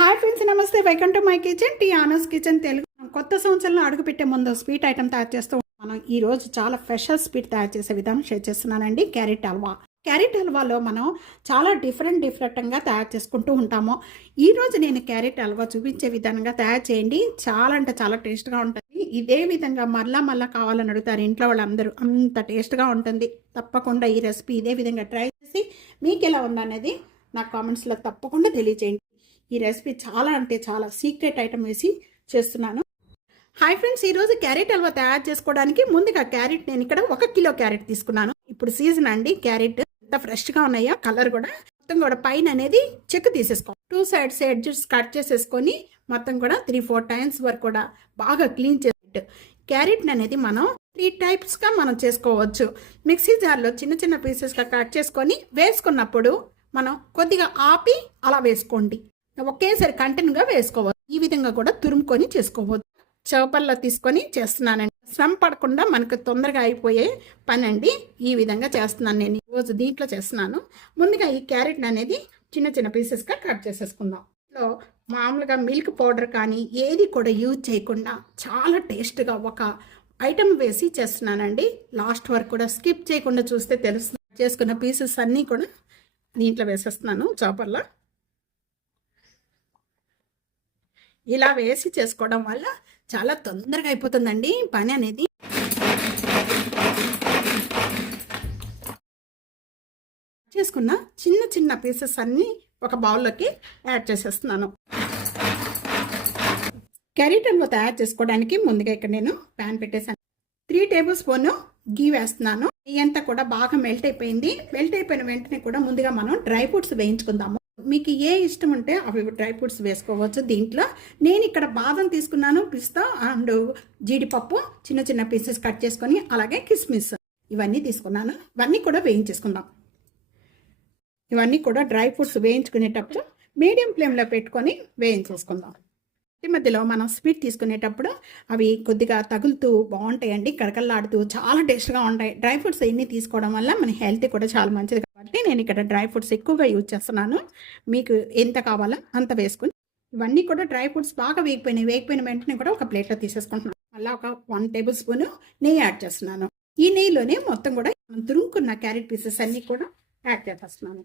Hi friends, నమస్తే. Welcome to my kitchen, T Honours Kitchen Telugu. కొత్త సంవత్సరంలో అడుగు పెట్టే ముందు స్వీట్ ఐటమ్ తయారు చేస్తూ మనం ఈ రోజు చాలా స్పెషల్ స్వీట్ తయారు చేసే విధానం షేర్ చేస్తున్నానండి. క్యారెట్ హల్వా. క్యారెట్ హల్వాలో మనం చాలా డిఫరెంట్గా తయారు చేసుకుంటూ ఉంటాము. ఈ రోజు నేను క్యారెట్ హల్వా చూపించే విధానంగా తయారు చేయండి. చాలా అంటే చాలా టేస్ట్గా ఉంటుంది. ఇదే విధంగా మళ్ళా కావాలని అడుగుతారు ఇంట్లో వాళ్ళందరూ. అంత టేస్ట్గా ఉంటుంది. తప్పకుండా ఈ రెసిపీ ఇదే విధంగా ట్రై చేసి మీకు ఎలా ఉందనేది నా కామెంట్స్లో తప్పకుండా తెలియజేయండి. ఈ రెసిపీ చాలా అంటే చాలా సీక్రెట్ ఐటమ్ వేసి చేస్తున్నాను. హాయ్ ఫ్రెండ్స్, ఈరోజు క్యారెట్ హల్వా తయారు చేసుకోవడానికి ముందుగా క్యారెట్ నేను ఇక్కడ 1 కిలో క్యారెట్ తీసుకున్నాను. ఇప్పుడు సీజన్ అండి. క్యారెట్ ఎంత ఫ్రెష్గా ఉన్నాయో, కలర్ కూడా మొత్తం కూడా పైన అనేది చెక్ తీసేసుకో, 2 సైడ్స్ ఎడ్జెస్ కట్ చేసేసుకొని మొత్తం కూడా 3-4 టైమ్స్ వరకు కూడా బాగా క్లీన్ చేసి క్యారెట్ అనేది మనం 3 టైప్స్గా మనం చేసుకోవచ్చు. మిక్సీ జార్లో చిన్న చిన్న పీసెస్గా కట్ చేసుకొని వేసుకున్నప్పుడు మనం కొద్దిగా ఆపి అలా వేసుకోండి. ఒకేసారి కంటిన్యూగా వేసుకోవచ్చు. ఈ విధంగా కూడా తురుముకొని చేసుకోవచ్చు. చౌపల్లో తీసుకొని చేస్తున్నానండి. శ్రమ పడకుండా మనకు తొందరగా అయిపోయే పని అండి. ఈ విధంగా చేస్తున్నాను నేను ఈరోజు. దీంట్లో చేస్తున్నాను. ముందుగా ఈ క్యారెట్ అనేది చిన్న చిన్న పీసెస్గా కట్ చేసేసుకుందాం. ఇంట్లో మామూలుగా మిల్క్ పౌడర్ కానీ ఏది కూడా యూజ్ చేయకుండా చాలా టేస్ట్గా ఒక ఐటమ్ వేసి చేస్తున్నానండి. లాస్ట్ వరకు కూడా స్కిప్ చేయకుండా చూస్తే తెలుస్తుంది. చేసుకున్న పీసెస్ అన్నీ కూడా దీంట్లో వేసేస్తున్నాను చాపర్లో. ఇలా వేసి చేసుకోవడం వల్ల చాలా తొందరగా అయిపోతుందండి పని అనేది. చేసుకున్న చిన్న చిన్న పీసెస్ అన్నీ ఒక బౌల్లోకి యాడ్ చేసేస్తున్నాను. క్యారెట్ హల్వా తయారు చేసుకోవడానికి ముందుగా ఇక్కడ నేను ప్యాన్ పెట్టేసాను. 3 టేబుల్ స్పూన్ గీ వేస్తున్నాను. గీ అంతా కూడా బాగా మెల్ట్ అయిపోయింది. మెల్ట్ అయిపోయిన వెంటనే కూడా ముందుగా మనం డ్రై ఫ్రూట్స్ వేయించుకుందాము. మీకు ఏ ఇష్టం ఉంటే అవి డ్రై ఫ్రూట్స్ వేసుకోవచ్చు. దీంట్లో నేను ఇక్కడ బాదం తీసుకున్నాను, పిస్తా అండ్ జీడిపప్పు చిన్న చిన్న పీసెస్ కట్ చేసుకొని, అలాగే కిస్మిస్ ఇవన్నీ తీసుకున్నాను. ఇవన్నీ కూడా వేయించేసుకుందాం. ఇవన్నీ కూడా డ్రై ఫ్రూట్స్ వేయించుకునేటప్పుడు మీడియం ఫ్లేమ్లో పెట్టుకొని వేయించేసుకుందాం. ఈ మధ్యలో మనం స్వీట్ తీసుకునేటప్పుడు అవి కొద్దిగా తగులుతూ బాగుంటాయండి, కడకల్లాడుతూ చాలా టేస్ట్గా ఉంటాయి. డ్రై ఫ్రూట్స్ ఇన్ని తీసుకోవడం వల్ల మన హెల్త్ కూడా చాలా మంచిది కాబట్టి నేను ఇక్కడ డ్రై ఫ్రూట్స్ ఎక్కువగా యూజ్ చేస్తున్నాను. మీకు ఎంత కావాలో అంత వేసుకుని ఇవన్నీ కూడా డ్రై ఫ్రూట్స్ బాగా వేగిపోయిన వెంటనే కూడా ఒక ప్లేట్లో తీసేసుకుంటున్నాను. మళ్ళీ ఒక 1 టేబుల్ స్పూన్ నెయ్యి యాడ్ చేస్తున్నాను. ఈ నెయ్యిలోనే మొత్తం కూడా తురుముకున్న క్యారెట్ పీసెస్ అన్నీ కూడా యాడ్ చేస్తున్నాను.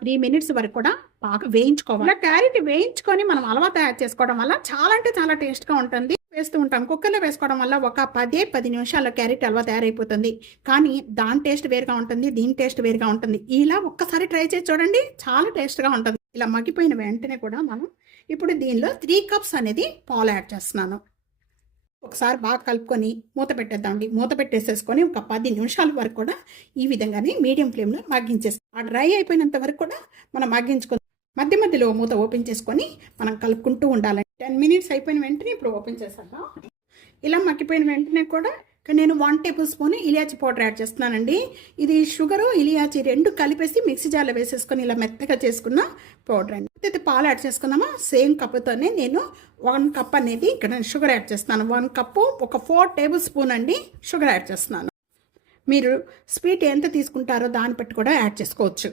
3 మినిట్స్ వరకు కూడా బాగా వేయించుకోవాలి. క్యారెట్ వేయించుకొని మనం హల్వా తయారు చేసుకోవడం వల్ల చాలా అంటే చాలా టేస్ట్గా ఉంటుంది. వేస్తూ ఉంటాం. కుక్కర్లో వేసుకోవడం వల్ల ఒక 10 నిమిషాల్లో క్యారెట్ హల్వా తయారైపోతుంది. కానీ దాని టేస్ట్ వేరుగా ఉంటుంది, దీని టేస్ట్ వేరుగా ఉంటుంది. ఇలా ఒక్కసారి ట్రై చేసి చూడండి, చాలా టేస్ట్గా ఉంటుంది. ఇలా మగ్గిపోయిన వెంటనే కూడా మనం ఇప్పుడు దీనిలో 3 కప్స్ అనేది పాలు యాడ్ చేస్తున్నాను. ఒకసారి బాగా కలుపుకొని మూత పెట్టేద్దామండి. మూత పెట్టేసేసుకొని ఒక 10 నిమిషాల వరకు కూడా ఈ విధంగానే మీడియం ఫ్లేమ్లో మగ్గించేస్తాం. ఆ డ్రై అయిపోయినంత వరకు కూడా మనం మగ్గించుకుందాం. మధ్య మధ్యలో మూత ఓపెన్ చేసుకొని మనం కలుపుకుంటూ ఉండాలి. 10 మినిట్స్ అయిపోయిన వెంటనే ఇప్పుడు ఓపెన్ చేసేద్దాం. ఇలా మగ్గిపోయిన వెంటనే కూడా నేను 1 టేబుల్ స్పూన్ ఇలాచి పౌడర్ యాడ్ చేస్తున్నానండి. ఇది షుగరు ఇలాచి 2 కలిపేసి మిక్సీ జార్లో వేసేసుకొని ఇలా మెత్తగా చేసుకున్న పౌడర్ అండి. అయితే పాలు యాడ్ చేసుకున్నామా, సేమ్ కప్పుతోనే నేను 1 కప్ అనేది ఇక్కడ షుగర్ యాడ్ చేస్తున్నాను. 1 కప్పు ఒక 4 టేబుల్ స్పూన్ అండి షుగర్ యాడ్ చేస్తున్నాను. మీరు స్వీట్ ఎంత తీసుకుంటారో దాన్ని బట్టి కూడా యాడ్ చేసుకోవచ్చు.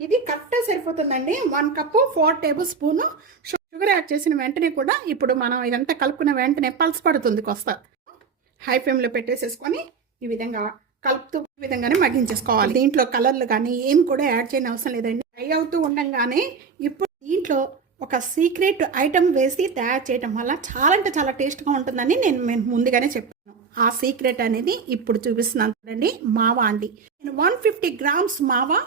ఇది కరెక్ట్గా సరిపోతుందండి. 1 cup 4 table spoon sugar add చేసిన వెంటనే కూడా ఇప్పుడు మనం ఇదంతా కలుపుకున్న వెంటనే పల్స్ పడుతుంది. కొస్తా హై ఫ్లేమ్లో పెట్టేసేసుకొని ఈ విధంగా కలుపుతూ ఈ విధంగానే మగ్గించేసుకోవాలి. దీంట్లో కలర్లు కానీ ఏం కూడా యాడ్ చేయని అవసరం లేదండి. ఫ్రై అవుతూ ఉండగానే ఇప్పుడు దీంట్లో ఒక సీక్రెట్ ఐటమ్ వేసి తయారు చేయడం వల్ల చాలా అంటే చాలా టేస్ట్గా ఉంటుందని నేను ముందుగానే చెప్పాను. ఆ సీక్రెట్ అనేది ఇప్పుడు చూపిస్తున్నాను చూడండి. మావా అండి. నేను 150 గ్రామ్స్ మావా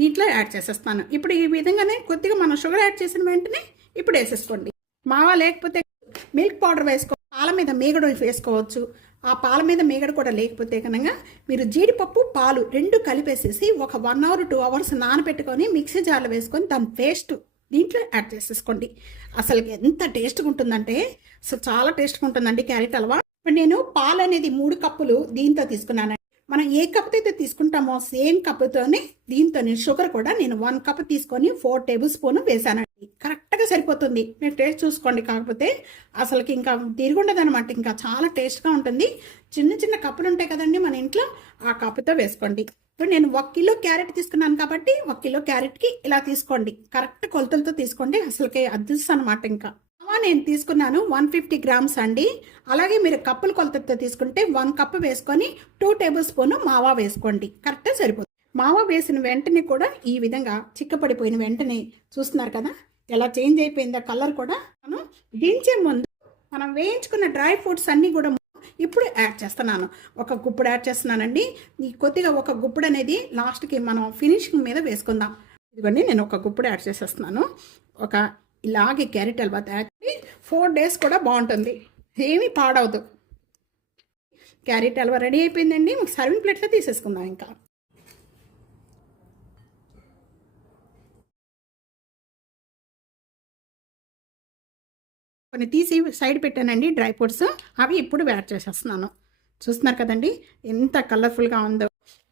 దీంట్లో యాడ్ చేసేస్తాను. ఇప్పుడు ఈ విధంగానే కొద్దిగా మనం షుగర్ యాడ్ చేసిన వెంటనే ఇప్పుడు వేసేసుకోండి. మావా లేకపోతే మిల్క్ పౌడర్ వేసుకో, పాల మీద మీగడ వేసుకోవచ్చు. ఆ పాల మీద మీగడ కూడా లేకపోతే కనుక మీరు జీడిపప్పు పాలు 2 కలిపేసేసి ఒక 1 అవర్ 2 అవర్స్ నానబెట్టుకొని మిక్సీ జార్లో వేసుకొని దాని పేస్ట్ దీంట్లో యాడ్ చేసేసుకోండి. అసలు ఎంత టేస్ట్గా ఉంటుందంటే అసలు చాలా టేస్ట్గా ఉంటుందండి క్యారెట్ హల్వా. ఇప్పుడు నేను పాలు అనేది 3 కప్పులు దీంతో తీసుకున్నానండి. మనం ఏ కప్తో అయితే తీసుకుంటామో సేమ్ కప్పుతోనే దీంతో షుగర్ కూడా నేను 1 కప్ తీసుకొని 4 టేబుల్ స్పూన్ వేసానండి. కరెక్ట్గా సరిపోతుంది. మీరు టేస్ట్ చూసుకోండి. కాకపోతే అసలుకి ఇంకా తిరుగుండదు అనమాట. ఇంకా చాలా టేస్ట్గా ఉంటుంది. చిన్న చిన్న కప్పులు ఉంటాయి కదండి మన ఇంట్లో, ఆ కప్పుతో వేసుకోండి. ఇప్పుడు నేను 1 కిలో క్యారెట్ తీసుకున్నాను కాబట్టి 1 కిలో క్యారెట్కి ఇలా తీసుకోండి. కరెక్ట్ కొలతలతో తీసుకోండి. అసలుకి అదృష్టం అనమాట. ఇంకా మావా నేను తీసుకున్నాను 150 గ్రామ్స్ అండి. అలాగే మీరు కప్పుల కొలతతో తీసుకుంటే 1 కప్ వేసుకొని 2 టేబుల్ స్పూన్ మావా వేసుకోండి. కరెక్ట్గా సరిపోతుంది. మావా వేసిన వెంటనే కూడా ఈ విధంగా చిక్కపడిపోయిన వెంటనే చూస్తున్నారు కదా ఎలా చేంజ్ అయిపోయిందో కలర్ కూడా. మనం దించే ముందు మనం వేయించుకున్న డ్రై ఫ్రూట్స్ అన్నీ కూడా ఇప్పుడు యాడ్ చేస్తున్నాను. ఒక గుప్పుడు యాడ్ చేస్తున్నానండి. ఈ కొద్దిగా ఒక గుప్పుడు అనేది లాస్ట్కి మనం ఫినిషింగ్ మీద వేసుకుందాం. ఇదిగోండి నేను ఒక గుప్పుడు యాడ్ చేసేస్తున్నాను. ఒక ఇలాగే క్యారెట్ హల్వా తయారు 4 days కూడా బాగుంటుంది, ఏమీ పాడవదు. క్యారెట్ హల్వా రెడీ అయిపోయిందండి. సర్వింగ్ ప్లేట్లో తీసేసుకుందాం. ఇంకా కొన్ని తీసి సైడ్ పెట్టానండి డ్రై ఫ్రూట్స్. అవి ఇప్పుడు యాడ్ చేసేస్తున్నాను. చూస్తున్నారు కదండి ఎంత కలర్ఫుల్గా ఉందో.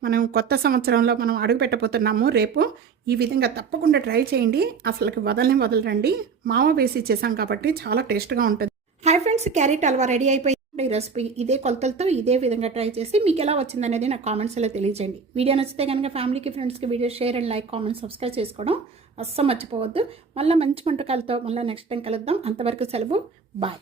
మనం కొత్త సంవత్సరంలో మనం అడుగు పెట్టబోతున్నాము రేపు. ఈ విధంగా తప్పకుండా ట్రై చేయండి. అసలుకి వదలరండి. మావ వేసి చేసాం కాబట్టి చాలా టేస్ట్గా ఉంటుంది. Hi friends, carrot halwa ready అయిపోయింది. ఈ రెసిపీ ఇదే కొలతలతో ఇదే విధంగా ట్రై చేసి మీకు ఎలా వచ్చిందనేది నాకు కామెంట్స్లో తెలియజేయండి. వీడియో నచ్చితే కనుక ఫ్యామిలీకి ఫ్రెండ్స్కి video share and like comment subscribe చేసుకోవడం అస్సలు మర్చిపోవద్దు. మళ్ళీ మంచి వంటకాలతో మళ్ళీ నెక్స్ట్ టైం కలుద్దాం. అంతవరకు సెలవు. బాయ్.